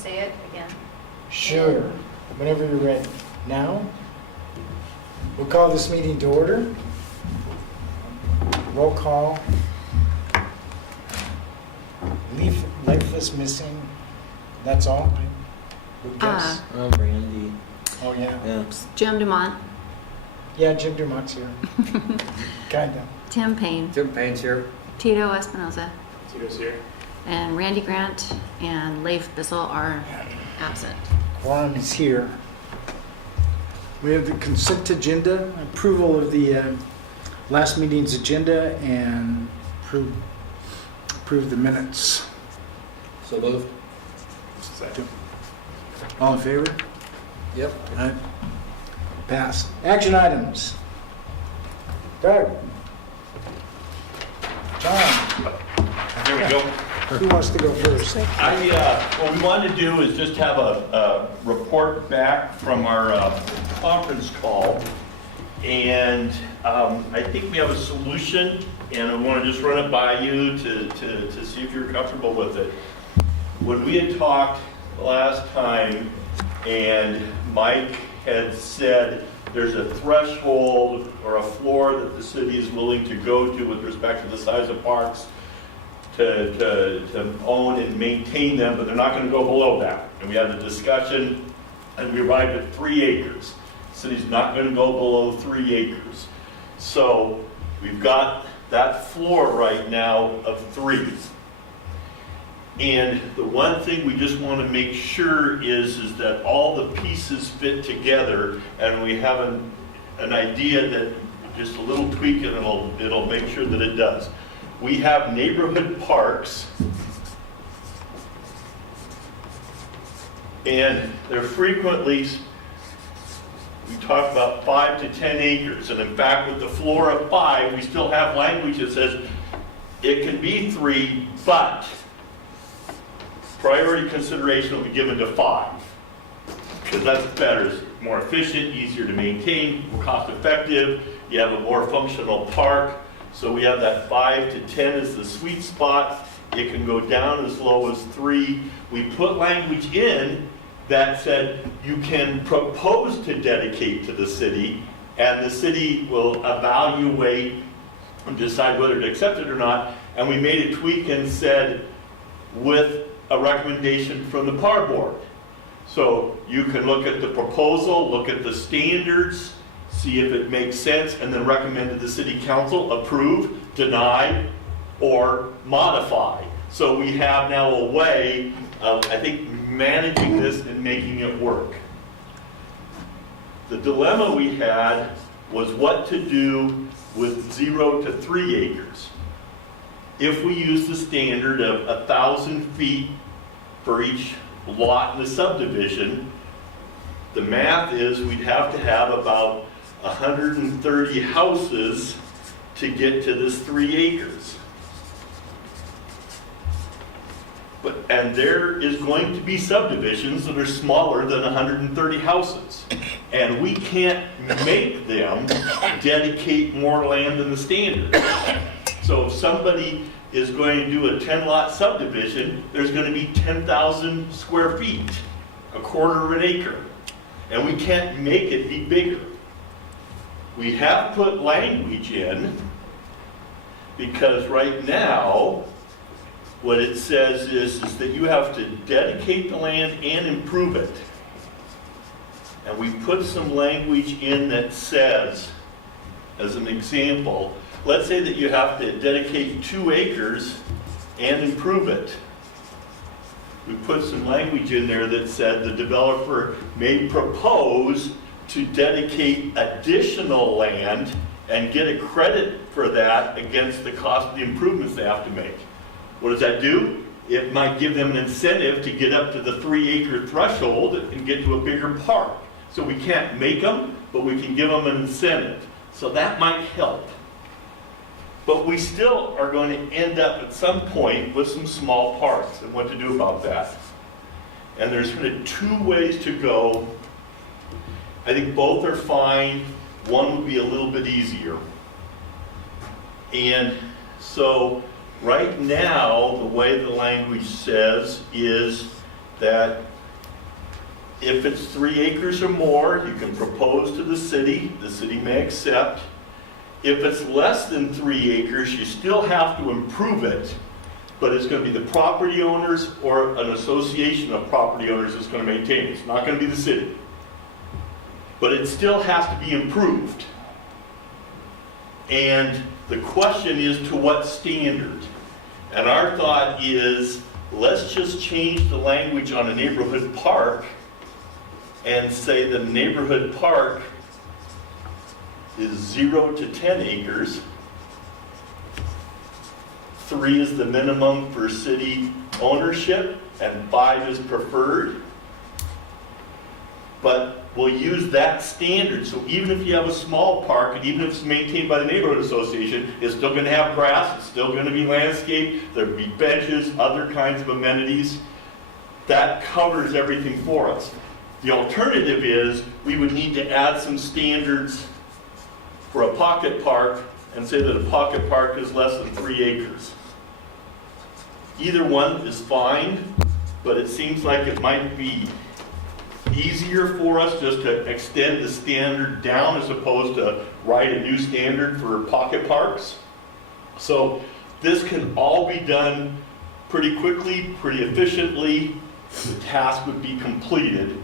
say it again? Sure. Whenever you're ready. Now, we'll call this meeting to order. Roll call. Life is missing. That's all. I would guess. Randy. Oh yeah. Yeah. Jim Dumont, Yeah, Jim Dumont's here. Kinda. Tim Payne, Tim Payne's here. Tito Espinoza, Tito's here. and Randy Grant and Leif Bissell are absent. Quorum is here. We have the consent agenda, approval of the last meeting's agenda, and approve the minutes. So moved. Second. All in favor? Yep. Aye. Passed. Action items. Doug. John. Here we go. Who wants to go first? What we wanted to do is just have a report back from our conference call. And I think we have a solution, and I want to just run it by you to see if you're comfortable with it. When we had talked last time, and Mike had said there's a threshold or a floor that the city is willing to go to with respect to the size of parks to own and maintain them, but they're not going to go below that. And we had a discussion, and we arrived at 3 acres. The city's not going to go below 3 acres. So we've got that floor right now of 3. And the one thing we just want to make sure is that all the pieces fit together, and we have an idea that just a little tweak and it'll make sure that it does. We have neighborhood parks, and they're frequently, we talk about 5 to 10 acres, and in fact with the floor of 5, we still have language that says it can be 3, but priority consideration will be given to 5, because that's better, it's more efficient, easier to maintain, more cost effective, you have a more functional park. So we have that 5 to 10 is the sweet spot. It can go down as low as 3. We put language in that said you can propose to dedicate to the city, and the city will evaluate and decide whether to accept it or not. And we made a tweak and said with a recommendation from the PAR board. So you can look at the proposal, look at the standards, see if it makes sense, and then recommend to the city council approve, deny, or modify. So we have now a way of, I think, managing this and making it work. The dilemma we had was what to do with 0 to 3 acres. If we use the standard of 1,000 feet for each lot in the subdivision, the math is we'd have to have about 130 houses to get to this 3 acres. And there is going to be subdivisions that are smaller than 130 houses. And we can't make them dedicate more land than the standard. So if somebody is going to do a 10-lot subdivision, there's going to be 10,000 square feet, a quarter of an acre. And we can't make it be bigger. We have put language in because right now what it says is that you have to dedicate the land and improve it. And we put some language in that says, as an example, let's say that you have to dedicate 2 acres and improve it. We put some language in there that said the developer may propose to dedicate additional land and get a credit for that against the cost of the improvements they have to make. What does that do? It might give them an incentive to get up to the 3 acre threshold and get to a bigger park. So we can't make them, but we can give them an incentive. So that might help. But we still are going to end up at some point with some small parks and what to do about that. And there's kind of 2 ways to go. I think both are fine. One would be a little bit easier. And so right now, the way the language says is that if it's 3 acres or more, you can propose to the city may accept. If it's less than 3 acres, you still have to improve it, but it's going to be the property owners or an association of property owners that's going to maintain it. It's not going to be the city. But it still has to be improved. And the question is, to what standard? And our thought is, let's just change the language on a neighborhood park and say the neighborhood park is 0 to 10 acres. 3 is the minimum for city ownership, and 5 is preferred. But we'll use that standard, so even if you have a small park, and even if it's maintained by the neighborhood association, it's still going to have grass, it's still going to be landscaped, there'll be benches, other kinds of amenities. That covers everything for us. The alternative is, we would need to add some standards for a pocket park and say that a pocket park is less than 3 acres. Either one is fine, but it seems like it might be easier for us just to extend the standard down as opposed to write a new standard for pocket parks. So this can all be done pretty quickly, pretty efficiently. The task would be completed,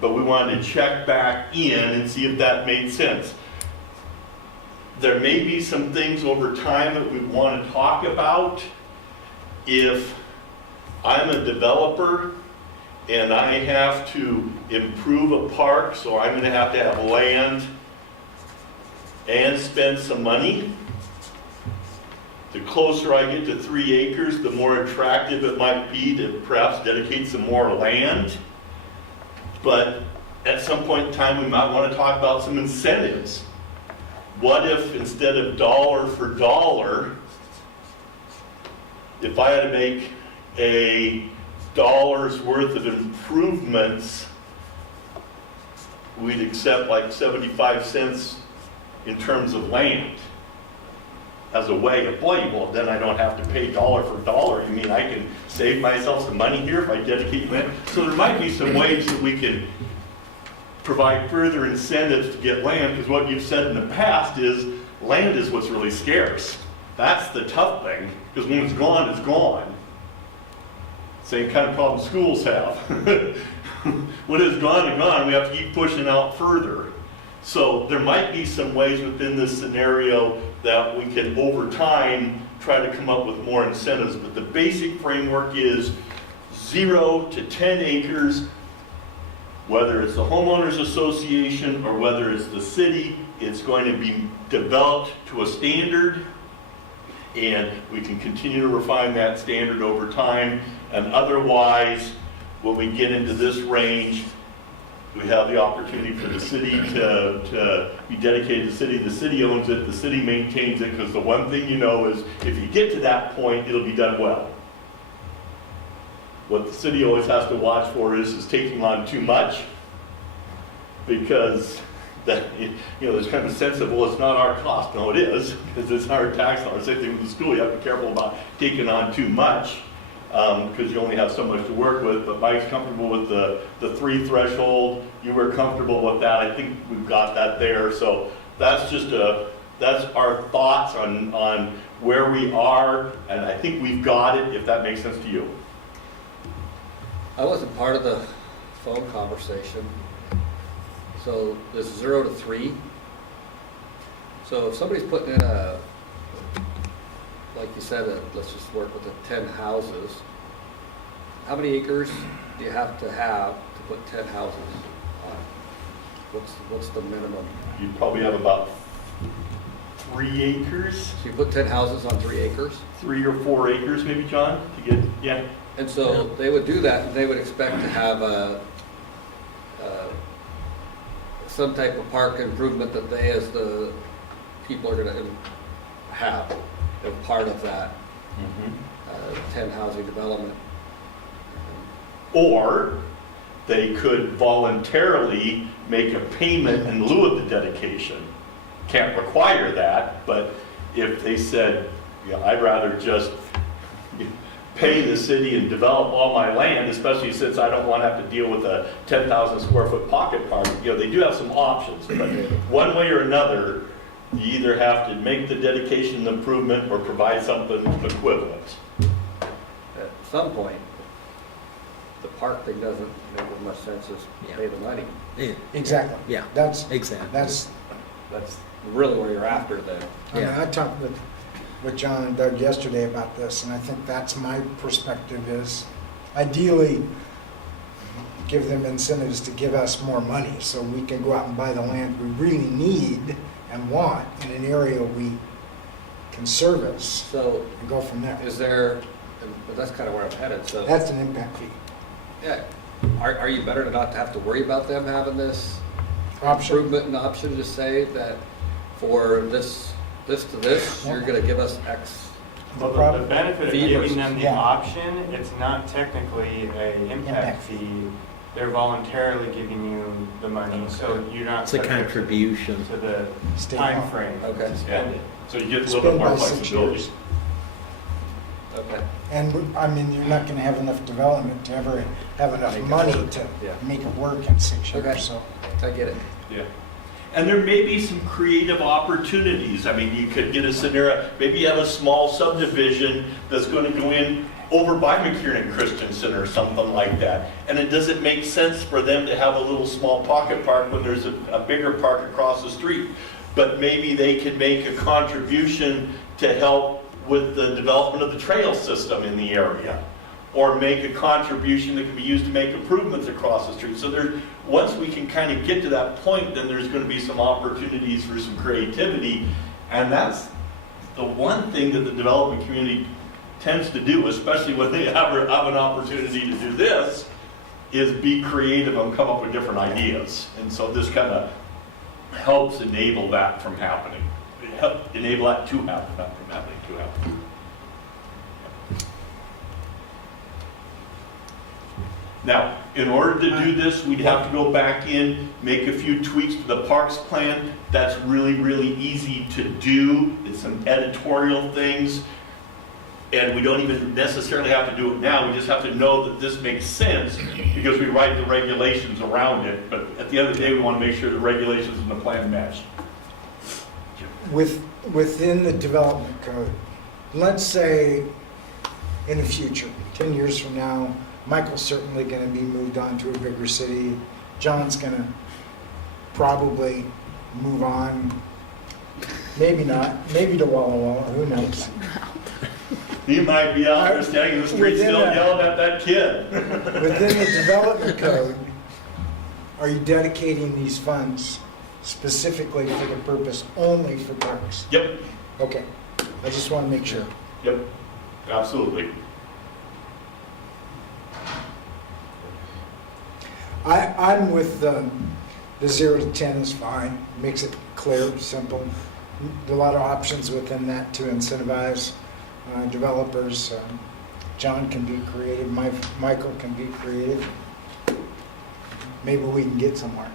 but we wanted to check back in and see if that made sense. There may be some things over time that we want to talk about. If I'm a developer and I have to improve a park, so I'm going to have land and spend some money. The closer I get to 3 acres, the more attractive it might be to perhaps dedicate some more land. But at some point in time, we might want to talk about some incentives. What if instead of dollar for dollar, if I had to make a dollar's worth of improvements, we'd accept like 75 cents in terms of land as a way of, boy, well, then I don't have to pay dollar for dollar. You mean I can save myself some money here if I dedicate land? So there might be some ways that we can provide further incentives to get land, because what you've said in the past is land is what's really scarce. That's the tough thing, because when it's gone, it's gone. Same kind of problem schools have. When it's gone and gone, we have to keep pushing out further. So there might be some ways within this scenario that we can, over time, try to come up with more incentives. But the basic framework is 0 to 10 acres, whether it's the homeowners association or whether it's the city, it's going to be developed to a standard, and we can continue to refine that standard over time. And otherwise, when we get into this range, we have the opportunity for the city to be dedicated to the city owns it, the city maintains it, because the one thing you know is if you get to that point, it'll be done well. What the city always has to watch for is taking on too much, because that, there's kind of a sense of, well, it's not our cost. No, it is, because it's our tax dollars. Same thing with the school. You have to be careful about taking on too much, because you only have so much to work with. But Mike's comfortable with the 3 threshold. You were comfortable with that. I think we've got that there. So that's just that's our thoughts on where we are, and I think we've got it, if that makes sense to you. I wasn't part of the phone conversation. So this 0 to 3. So if somebody's putting in like you said, let's just work with the 10 houses. How many acres do you have to put 10 houses on? What's the minimum? You probably have about 3 acres. So you put 10 houses on 3 acres? 3 or 4 acres, maybe, John, to get, yeah. And so they would do that, and they would expect to have some type of park improvement that they, as the people, are going to have as part of that 10 housing development. Or they could voluntarily make a payment in lieu of the dedication. Can't require that, but if they said, I'd rather just pay the city and develop all my land, especially since I don't want to have to deal with a 10,000 square foot pocket park. You know, they do have some options, but one way or another, you either have to make the dedication improvement or provide something equivalent. At some point, the park thing doesn't make as much sense as pay the money. Exactly. Yeah, That's, exactly. that's, That's really where you're after then. I mean, I talked with John and Doug yesterday about this, and I think that's my perspective is ideally give them incentives to give us more money so we can go out and buy the land we really need and want in an area we can service So and go from there. is there, and that's kind of where I'm headed, so, That's an impact fee yeah, are you better to not to have to worry about them having this option. improvement and option to say that for this to this, you're gonna give us X? Well, the problem- benefit of Fee giving versus- them the Yeah. option, it's not technically a Impact impact fee. They're voluntarily giving you the money, so you're not It's a subject contribution. to the State time law. frame Okay. to spend it. So you get a little Spend bit more by 6 flexibility. years. Okay. And, I mean, you're not gonna have enough development to ever have enough Make it money work. to Yeah. make it work in 6 Okay. years, so. I get it. Yeah. And there may be some creative opportunities. I mean, you could get a scenario, maybe you have a small subdivision that's going to go in over by McKiernan Christensen or something like that. And it doesn't make sense for them to have a little small pocket park when there's a bigger park across the street. But maybe they could make a contribution to help with the development of the trail system in the area. Or make a contribution that can be used to make improvements across the street. So there, once we can kind of get to that point, then there's going to be some opportunities for some creativity. And that's the one thing that the development community tends to do, especially when they have an opportunity to do this, is be creative and come up with different ideas. And so this kind of helps enable that from happening. Enable that to happen, not from happening to happen. Now, in order to do this, we'd have to go back in, make a few tweaks to the parks plan. That's really, really easy to do. It's some editorial things. And we don't even necessarily have to do it now. We just have to know that this makes sense because we write the regulations around it. But at the end of the day, we want to make sure the regulations and the plan match. Within the development code, let's say in the future, 10 years from now, Michael's certainly going to be moved on to a bigger city. John's going to probably move on. Maybe not. Maybe to Walla Walla. Who knows? He might be out there standing in the street Within still that- yelling at that kid. Within the development code, are you dedicating these funds specifically for the purpose only for parks? Yep, Okay. I just want to make sure. yep, absolutely. I'm with the 0 to 10 is fine, makes it clear, simple. A lot of options within that to incentivize developers. John can be creative, Michael can be creative. Maybe we can get somewhere.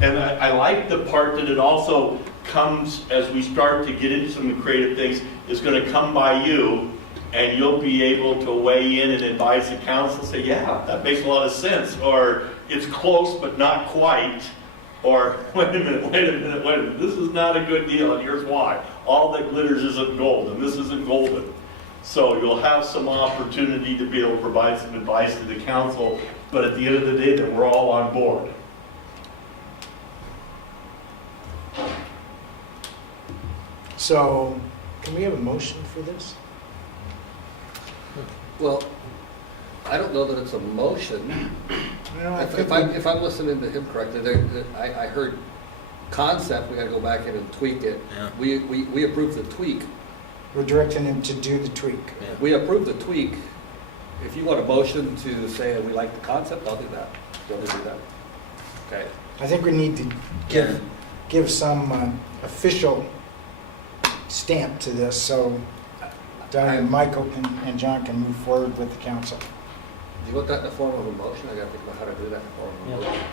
And I like the part that it also comes, as we start to get into some of the creative things, it's going to come by you, and you'll be able to weigh in and advise the council, say, yeah, that makes a lot of sense, or it's close but not quite, or wait a minute, this is not a good deal, and here's why. All that glitters isn't gold, and this isn't golden. So you'll have some opportunity to be able to provide some advice to the council, but at the end of the day, that we're all on board. So, can we have a motion for this? Well, I don't know that it's a motion. No, I think If I'm listening to him correctly, I heard concept, we gotta go back in and tweak it. Yeah. We approved the tweak. we're directing him to do the tweak. Yeah. We approved the tweak. If you want a motion to say that we like the concept, I'll do that. Do you want me to do that? Okay. I think we need to Yeah. give some official stamp to this, so Doug and Michael and John can move forward with the council. Do you want that in the form of a motion? I gotta think about how to do that in the form of a motion.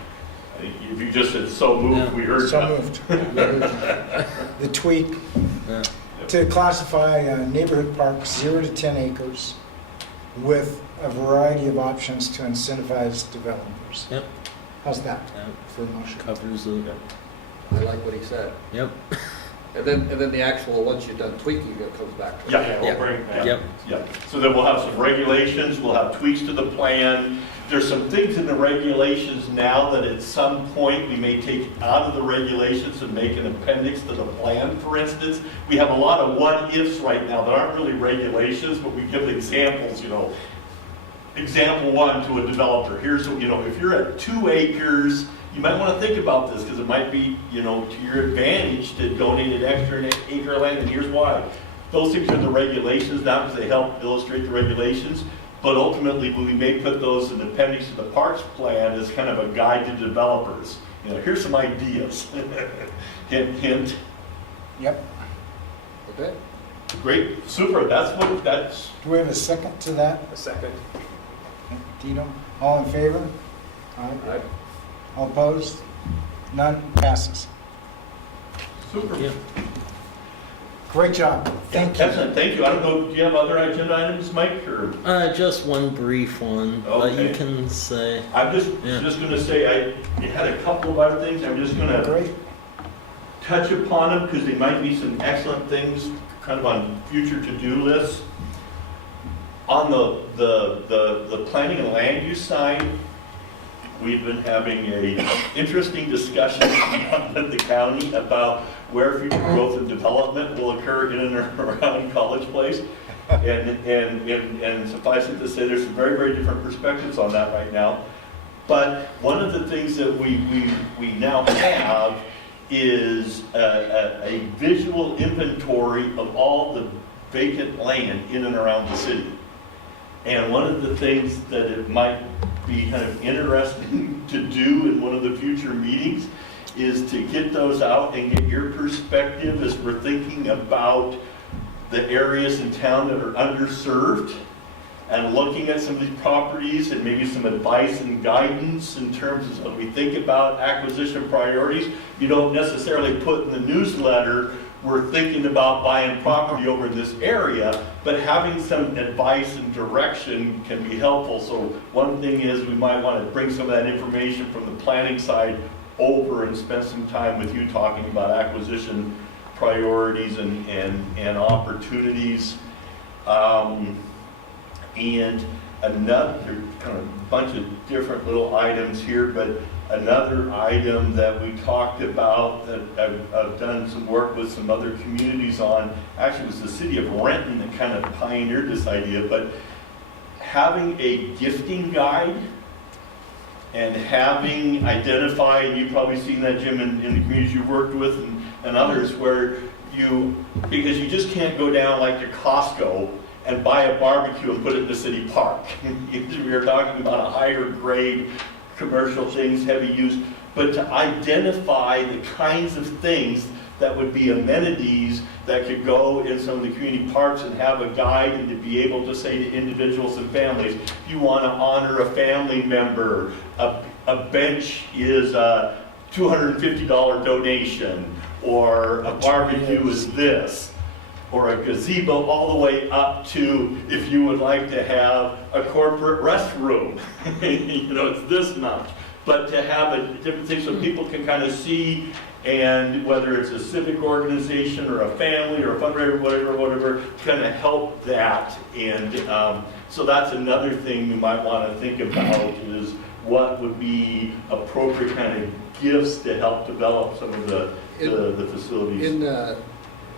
If you just said so moved, we heard So that. moved. The tweak, Yeah. Yep. to classify neighborhood parks 0 to 10 acres with a variety of options to incentivize developers. Yep. How's that That for a motion? covers it. I like what he said. Yep. And then the actual, once you're done tweaking, it comes back to. Yeah. We'll bring it back. Yep. Yeah, so then we'll have some regulations, we'll have tweaks to the plan. There's some things in the regulations now that at some point we may take out of the regulations and make an appendix to the plan, for instance. We have a lot of what-ifs right now that aren't really regulations, but we give examples, Example one to a developer, here's, if you're at 2 acres, you might want to think about this, because it might be, to your advantage to donate an extra acre of land, and here's why. Those things are in the regulations now, because they help illustrate the regulations, but ultimately, we may put those in the appendix to the parks plan as kind of a guide to developers. Here's some ideas. Hint, hint. Yep. Okay? Great, super, that's, Do we have a second to that? A second. Tito? All in favor? Aye. I- All opposed? None? Passes. super. Yep. Great job. Thank you. Excellent, thank you. I don't know, do you have other agenda items, Mike, or? Just one brief one, but you Okay. can say. I'm just Yeah. gonna say, I had a couple of other things, I'm just gonna Great. touch upon them, because they might be some excellent things, kind of on future to-do lists. On the planning and land use side, we've been having a interesting discussion in the county about where future growth and development will occur in and around College Place. And suffice it to say, there's some very, very different perspectives on that right now. But one of the things that we now have is a visual inventory of all the vacant land in and around the city. And one of the things that it might be kind of interesting to do in one of the future meetings is to get those out and get your perspective as we're thinking about the areas in town that are underserved, and looking at some of these properties and maybe some advice and guidance in terms of when we think about acquisition priorities. You don't necessarily put in the newsletter, we're thinking about buying property over in this area, but having some advice and direction can be helpful. So one thing is we might want to bring some of that information from the planning side over and spend some time with you talking about acquisition priorities and opportunities. And another kind of bunch of different little items here, but another item that we talked about that I've done some work with some other communities on, actually was the city of Renton that kind of pioneered this idea, but having a gifting guide and having identified, and you've probably seen that, Jim, in the communities you've worked with and others, where because you just can't go down like to Costco and buy a barbecue and put it in the city park. We are talking about a higher grade commercial things, heavy use, but to identify the kinds of things that would be amenities that could go in some of the community parks and have a guide, and to be able to say to individuals and families, if you want to honor a family member, a bench is a $250 donation, or a barbecue is this, or a gazebo, all the way up to if you would like to have a corporate restroom, it's this much. But to have a different thing so people can kind of see, and whether it's a civic organization or a family or a fundraiser, whatever, kind of help that. And so that's another thing you might want to think about, is what would be appropriate kind of gifts to help develop some of the facilities.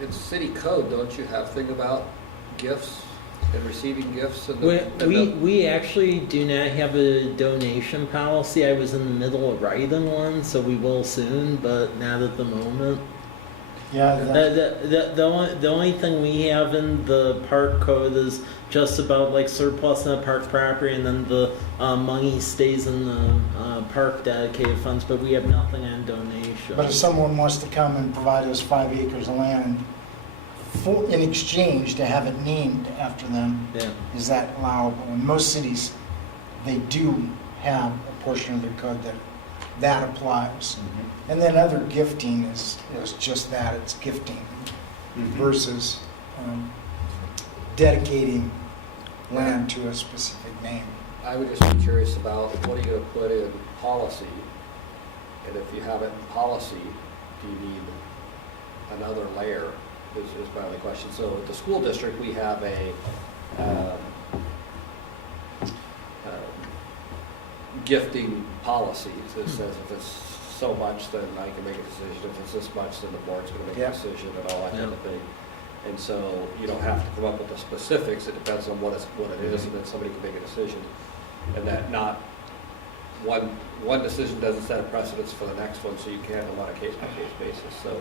In city code, don't you have thing about gifts and receiving gifts? And We actually do not have a donation policy. I was in the middle of writing one, so we will soon, but not at the moment. Yeah, The only thing we have in the park code is just about like surplus in the park property, and then the money stays in the park dedicated funds, but we have nothing on donation. but if someone wants to come and provide us 5 acres of land in exchange to have it named after them, Yeah. is that allowable? In most cities, they do have a portion of their code that applies. And then other gifting is just that, it's gifting. versus dedicating land to a specific name. I would just be curious about what are you going to put in policy? And if you have it in policy, do you need another layer is my only question. So at the school district, we have a gifting policy that says if it's so much, then I can make a decision. If it's this much, then the board's going to make Yeah. a decision and all that kind Yeah. of thing. And so you don't have to come up with the specifics. It depends on what it is, and then somebody can make a decision. And that not one decision doesn't set a precedence for the next one, so you can't on a case-by-case basis. So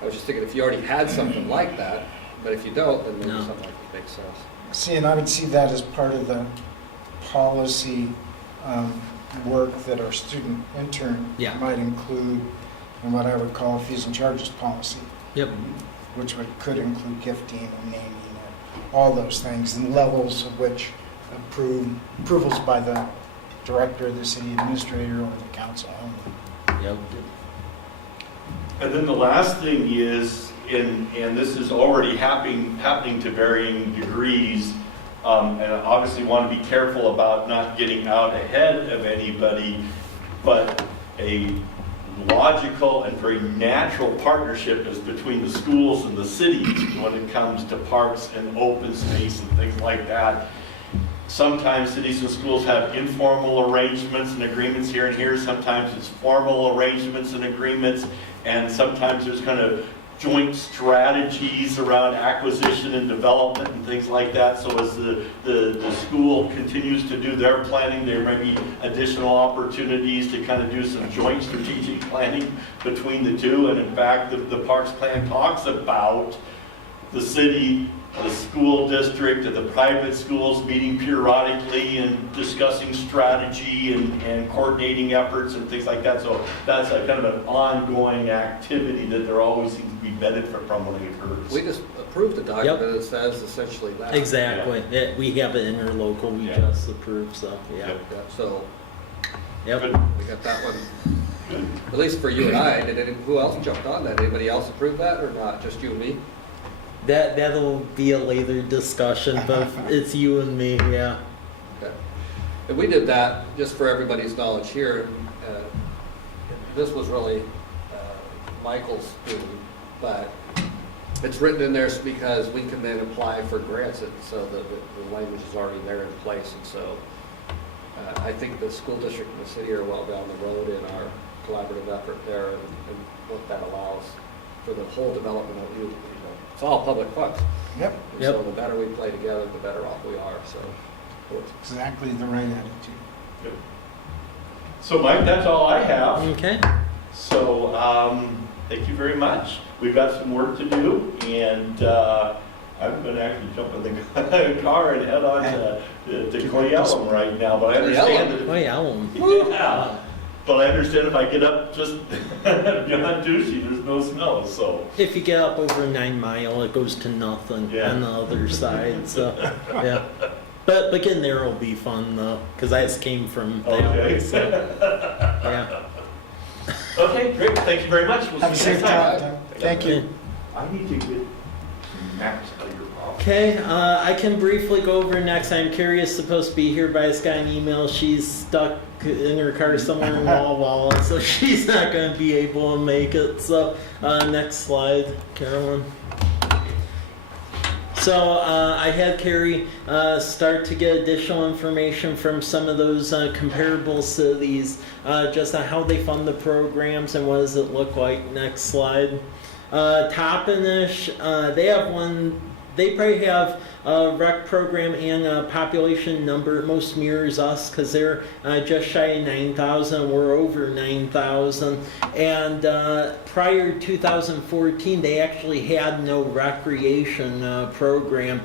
I was just thinking if you already had something like that, but if you don't, then maybe No. something like this makes sense. See, and I would see that as part of the policy work that our student intern Yeah. might include in what I would call a fees and charges policy, Yep. which could include gifting and naming and all those things, and levels of which approvals by the director, the city administrator, or the council only. Yep. And then the last thing is, and this is already happening to varying degrees, and I obviously want to be careful about not getting out ahead of anybody, but a logical and very natural partnership is between the schools and the cities when it comes to parks and open space and things like that. Sometimes cities and schools have informal arrangements and agreements here and here. Sometimes it's formal arrangements and agreements. And sometimes there's kind of joint strategies around acquisition and development and things like that. So as the school continues to do their planning, there may be additional opportunities to kind of do some joint strategic planning between the two. And in fact, the Parks Plan talks about the city, the school district, and the private schools meeting periodically and discussing strategy and coordinating efforts and things like that. So that's a kind of an ongoing activity that there always seems to be benefit from when it occurs. We just approved a document that says essentially that. Exactly. Yeah, we have it interlocal. We Yeah. just approved, so yeah. Yep. Yeah, so Yep. Good. we got that one, at least for you and I. Who else jumped on that? Anybody else approve that or not? Just you and me? That'll be a later discussion, but it's you and me. Yeah. Okay. And we did that, just for everybody's knowledge here, this was really Michael's doing, but it's written in there because we can then apply for grants, and so the language is already there in place, and so I think the school district and the city are well down the road in our collaborative effort there, and what that allows for the whole development of you know, it's all public funds. Yep, And Yep. so the better we play together, the better off we are, so. exactly the right attitude. So Mike, that's all I have. Okay. So thank you very much. We've got some work to do, and I'm going to actually jump in the car and head on to Coyellum right now. But I understand that. Oh yeah. Yeah. But I understand if I get up just beyond Duchy, there's no snow. So If you get up over 9 Mile, it goes to nothing Yeah. on the other side. So yeah. But getting there will be fun though, because I just came from that okay. way. So yeah. Okay, great. Thank you very much. We'll Have a see you safe next time. Thank you. I need to get maps out of your office. Okay, I can briefly go over next time. Carrie is supposed to be here, but I just got an email. She's stuck in her car somewhere in Walla, so she's not going to be able to make it. So, next slide, Carolyn. So I had Carrie start to get additional information from some of those comparable cities, just on how they fund the programs and what does it look like. Next slide. Toppenish, they have one. They probably have a rec program and a population number. It most mirrors us because they're just shy of 9,000. We're over 9,000. And prior to 2014, they actually had no recreation program.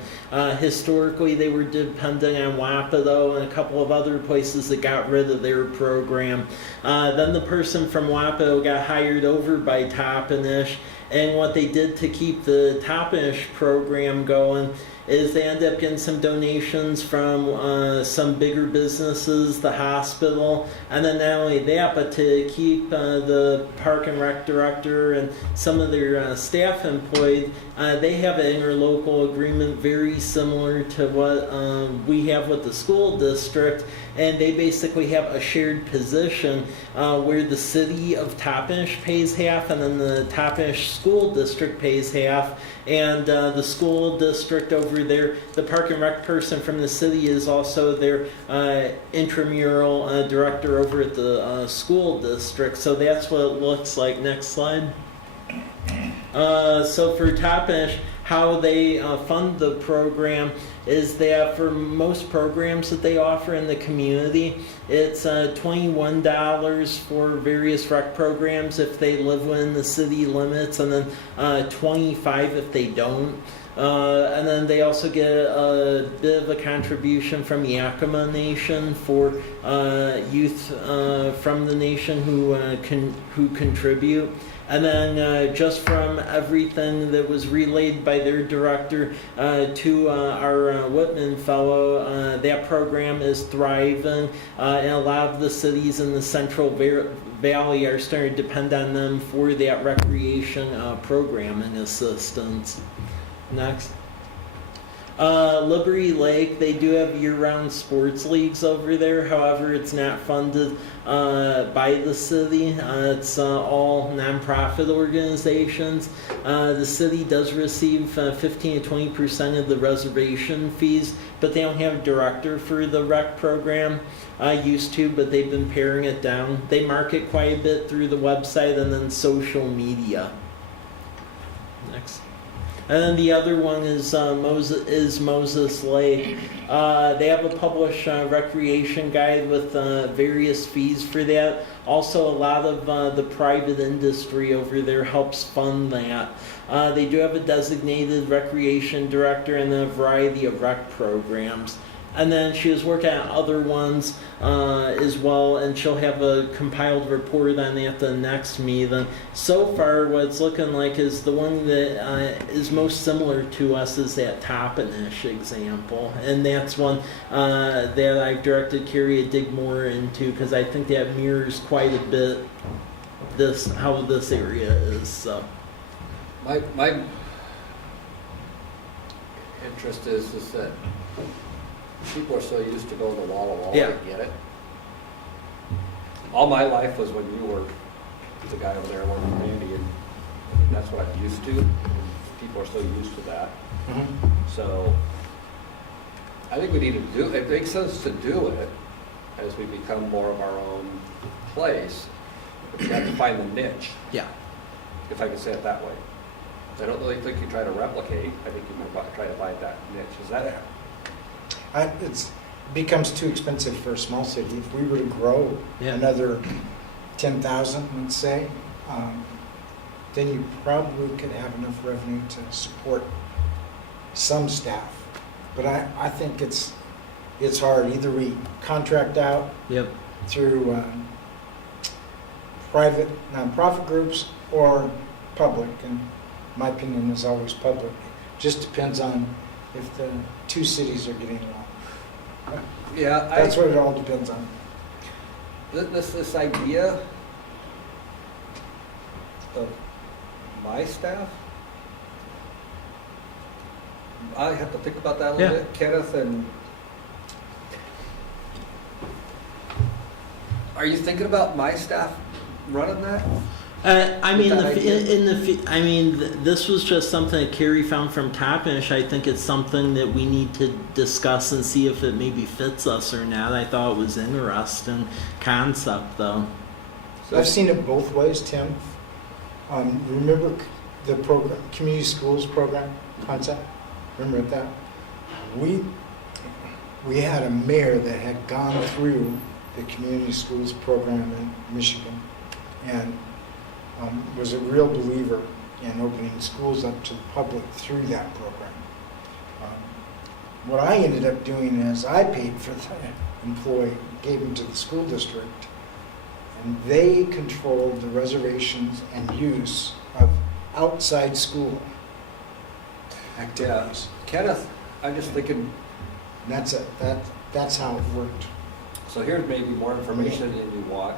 Historically, they were dependent on Wapato and a couple of other places that got rid of their program. Then the person from Wapato got hired over by Toppenish. And what they did to keep the Toppenish program going is they end up getting some donations from some bigger businesses, the hospital, and then not only that, but to keep the park and rec director and some of their staff employed, they have an interlocal agreement very similar to what we have with the school district, and they basically have a shared position where the city of Toppenish pays half, and then the Toppenish school district pays half. And the school district over there, the park and rec person from the city is also their intramural director over at the school district. So that's what it looks like. Next slide. So for Toppenish, how they fund the program is that for most programs that they offer in the community, it's $21 for various rec programs if they live within the city limits, and then $25 if they don't. And then they also get a bit of a contribution from Yakima Nation for youth from the nation who contribute. And then just from everything that was relayed by their director to our Whitman fellow, that program is thriving, and a lot of the cities in the Central Valley are starting to depend on them for that recreation programming assistance. Next. Liberty Lake, they do have year-round sports leagues over there. However, it's not funded by the city. It's all nonprofit organizations. The city does receive 15 to 20% of the reservation fees, but they don't have a director for the rec program. Used to, but they've been paring it down. They market quite a bit through the website and then social media. Next. And then the other one is Moses Lake. They have a published recreation guide with various fees for that. Also, a lot of the private industry over there helps fund that. They do have a designated recreation director and a variety of rec programs. And then she was working on other ones as well, and she'll have a compiled report on that the next meeting. So far, what it's looking like is the one that is most similar to us is that Toppenish example. And that's one that I've directed Carrie to dig more into, because I think that mirrors quite a bit how this area is. So. My interest is that people are so used to going to wall to wall, Yeah. I get it. All my life was when you were the guy over there working with Randy, and that's what I'm used to. And people are so used to that. Mhm. So I think we need to do it. It makes sense to do it as we become more of our own place. But you have to find the niche, Yeah. if I can say it that way. I don't really think you try to replicate. I think you might try to find that niche. Is that It becomes too expensive for a small city. If we were to grow Yeah. another 10,000, let's say, then you probably could have enough revenue to support some staff. But I think it's hard. Either we contract out Yep. through private nonprofit groups or public, and my opinion is always public. Just depends on if the two cities are getting along. Yeah, That's what it all depends on. This idea of my staff, I have to think about that a little Yeah. bit, Kenneth, and are you thinking about my staff running that? I mean, With that idea? this was just something that Carrie found from Toppenish. I think it's something that we need to discuss and see if it maybe fits us or not. I thought it was interesting concept, though. I've seen it both ways, Tim. Remember the program, community schools program concept? Remember that? We had a mayor that had gone through the community schools program in Michigan, and was a real believer in opening schools up to the public through that program. What I ended up doing is I paid for the employee, gave him to the school district, and they controlled the reservations and use of outside school activities. Kenneth, I'm just thinking, That's how it worked. so here's maybe more information than you want.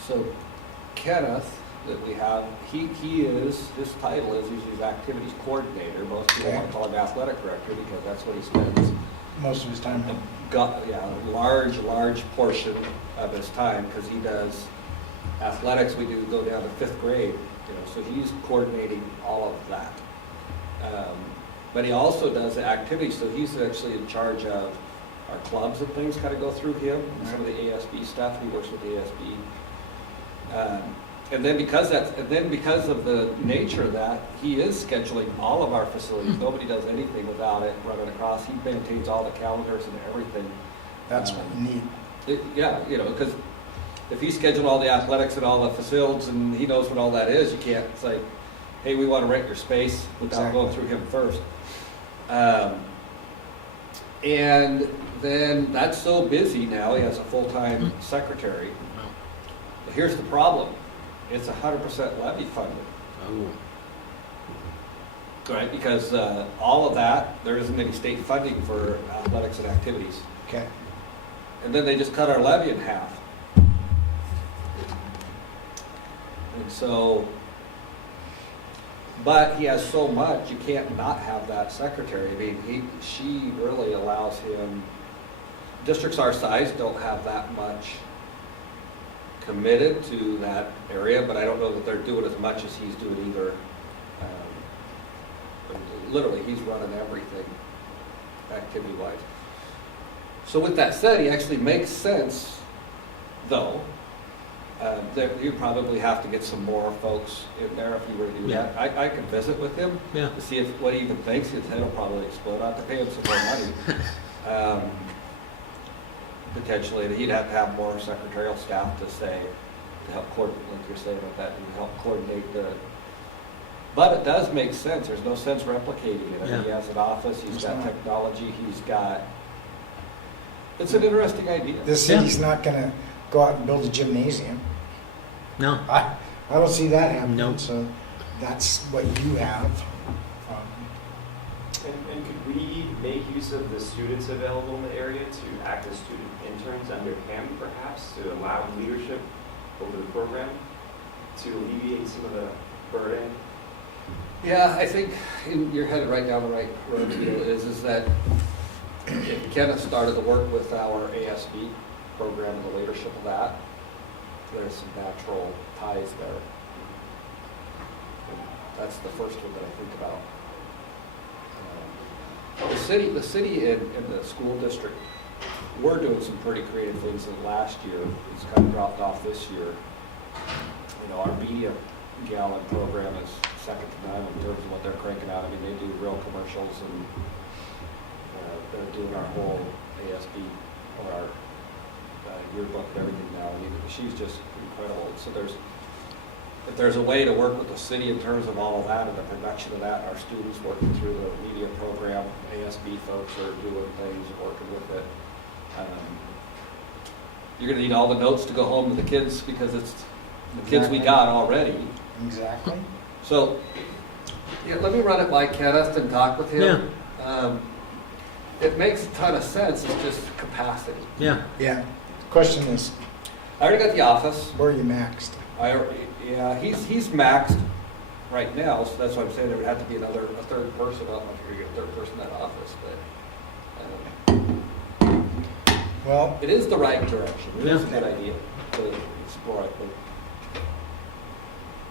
So Kenneth, that we have, his title is, he's activities coordinator. Most people want to call him athletic director because that's what he spends Most of his time. a large portion of his time, because he does athletics. We do go down to 5th grade, so he's coordinating all of that. But he also does the activities, so he's actually in charge of our clubs and things kind of go through him, some of the ASB stuff. He works with the ASB. And then because of the nature of that, he is scheduling all of our facilities. Nobody does anything without it running across. He maintains all the calendars and everything. That's neat. Because if he scheduled all the athletics and all the facilities and he knows what all that is, you can't say, hey, we want to rent your space without going through him first. And then that's so busy now, he has a full-time secretary. But here's the problem. It's 100% levy funded. Oh. Right, because all of that, there isn't any state funding for athletics and activities. Okay. And then they just cut our levy in half. And so, but he has so much, you can't not have that secretary. I mean, she really allows him, districts our size don't have that much committed to that area, but I don't know that they're doing as much as he's doing either. Literally, he's running everything activity-wise. So with that said, he actually makes sense, though, that you probably have to get some more folks in there if you were to do that. I can visit with him to see what he even thinks. His head will probably explode. I have to pay him some more money. Potentially, he'd have to have more secretarial staff to help coordinate, like you're saying with that, and help coordinate the. But it does make sense. There's no sense replicating it. I mean, he has an office. He's got technology. He's got. It's an interesting idea. The city's not going to go out and build a gymnasium. No. I don't see that happening. Nope. So that's what you have. And could we make use of the students available in the area to act as student interns under him, perhaps, to allow leadership over the program, to alleviate some of the burden? Yeah, I think you're headed right down the right road. Is that if Kenneth started to work with our ASB program and the leadership of that, there's some natural ties there. And that's the first one that I think about. The city and the school district, we're doing some pretty creative things. And last year, it's kind of dropped off this year. Our media gallon program is second to none in terms of what they're cranking out. I mean, they do real commercials, and they're doing our whole ASB or our yearbook and everything now. I mean, she's just incredible. So if there's a way to work with the city in terms of all of that and the production of that, our students working through the media program, ASB folks are doing things, working with it. You're going to need all the notes to go home to the kids because it's the kids we got already. Exactly. So, let me run it by Kenneth and talk with him. It makes a ton of sense. It's just capacity. Yeah. The question is, I already got the office. where are you maxed? He's maxed right now, so that's why I'm saying there would have to be a third person. I don't know if you're going to get a third person in that office, but Well, it is the right direction. It is a good idea to explore it.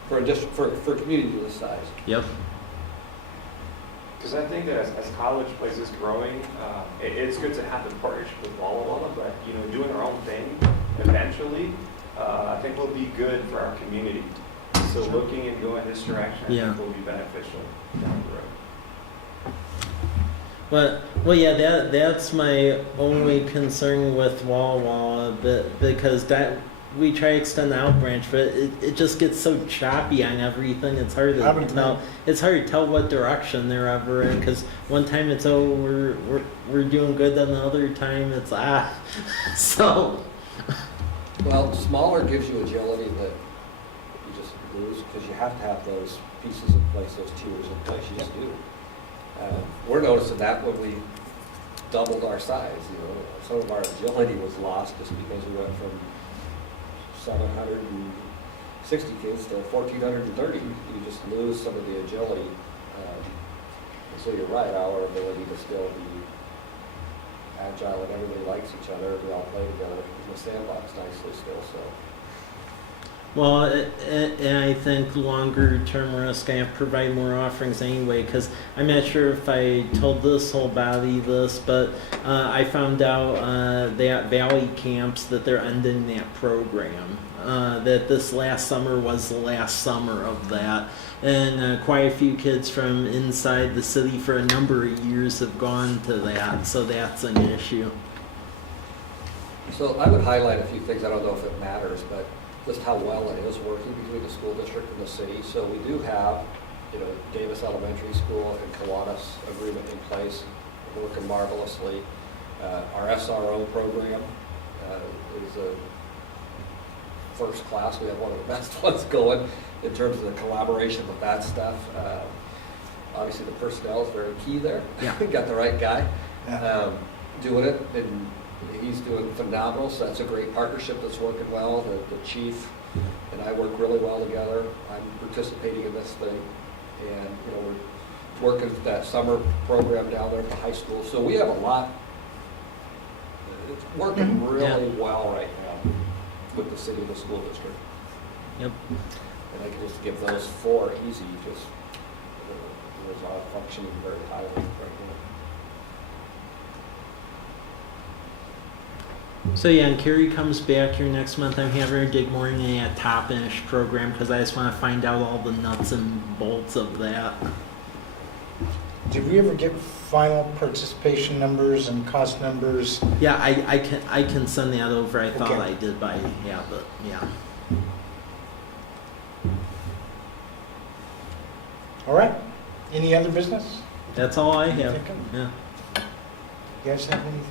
For a district, for a community this size. Yep. Because I think that as college places growing, it's good to have the partnership with Walla Walla, but doing our own thing eventually, I think will be good for our community. So looking and going this direction, I think will be beneficial down the road. That's my only concern with Walla Walla, because that we try to extend the out branch, but it just gets so choppy on everything. It's hard to tell. It's hard to tell what direction they're ever in, because one time it's we're doing good, then the other time it's so. Well, smaller gives you agility that you just lose, because you have to have those pieces in place, those tiers in place, you just do. We're noticing that when we doubled our size, you know, some of our agility was lost just because we went from 760 kids to 1,430. You just lose some of the agility. And so you're right, our ability to still be agile and everybody likes each other, we all play together in the sandbox nicely still, so. Well, and I think longer term risk, I have to provide more offerings anyway, because I'm not sure if I told this whole body this, but I found out that Valley Camps, that they're ending that program. That this last summer was the last summer of that. And quite a few kids from inside the city for a number of years have gone to that, so that's an issue. So I would highlight a few things, I don't know if it matters, but just how well it is working between the school district and the city. So we do have, you know, Davis Elementary School and Kiwanis agreement in place, working marvelously. Our SRO program is a first class. We have one of the best ones going in terms of the collaboration with that stuff. Obviously the personnel is very key there. Yeah. Got the right guy Yeah. doing it, and he's doing phenomenal, so that's a great partnership that's working well. The chief and I work really well together. I'm participating in this thing, and you know, we're working that summer program down there at the high school. So we have a lot. It's working really well right now with the city and the school district. Yep. And I can just give those 4 easy, just those are functioning very highly right now. So yeah, and Carrie comes back here next month. I'm having her dig more into that top-ish program because I just want to find out all the nuts and bolts of that. Did we ever get final participation numbers and cost numbers? Yeah, I can send that over. I thought Okay. I did but yeah. All right. Any other business? That's all I have. Thinking? Yeah. You guys have anything?